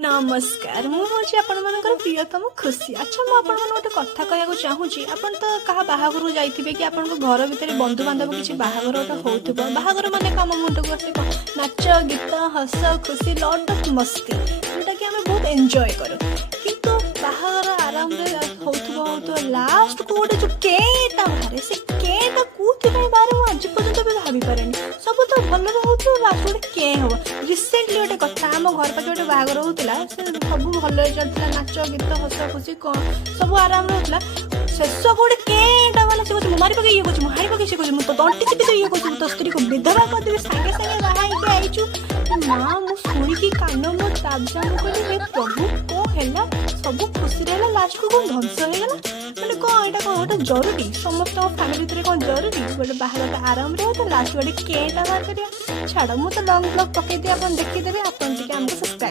नमस्कार मुझे आपण मानकर प्रियतम खुशी अच्छा मुझे गोटे कथा कहना चाहूँगी आपन तो कहा बाहागर जाइए कि आपण घर भितर बंधु बांधव किसी बाहागर गोटे हो बाहागर माने कम मुंड को आसे नाच गीत हस खुशी लट ऑफ मस्ती जोटा कि आम बहुत एंजॉय करूँ किंतु बाहागर आराम हो लास्ट को गोटे जो केटा बाहर से केटा कौन बाहर मुझे आज पर्यटन भी भाभी पारे सब तो भल हो लास्ट गोटे के हम रिसेंटली गोटे कथा आम घर पाखे गोटे बाहागर होता सब भल चलता नाच गीत हस खुशी सब आराम होता शेष गोटे केटा वाला से कहूँ मारी पकई ये कहूँ हाड़ी पकई से कहूँ तो दंटी चिपी तो ये कहूँ तो स्त्री को विधवा करदेवी सागे सागे बाहर आईचु माँ मु शुणी कान मो ताजा कहली प्रभु कौन है सब खुशी रहा लास्ट को कौन ध्वंस हो गला मैंने कौन यहाँ कौन गोटे जरूरी समस्त फैमिली भितर कौन जरूरी गोटे बाहर आराम रहा लास्ट गोटे केटा बाहर कर छाड़ मुझे लंग ब्लग पकई दिए आप देखीदेवे आप सब्सक्राइब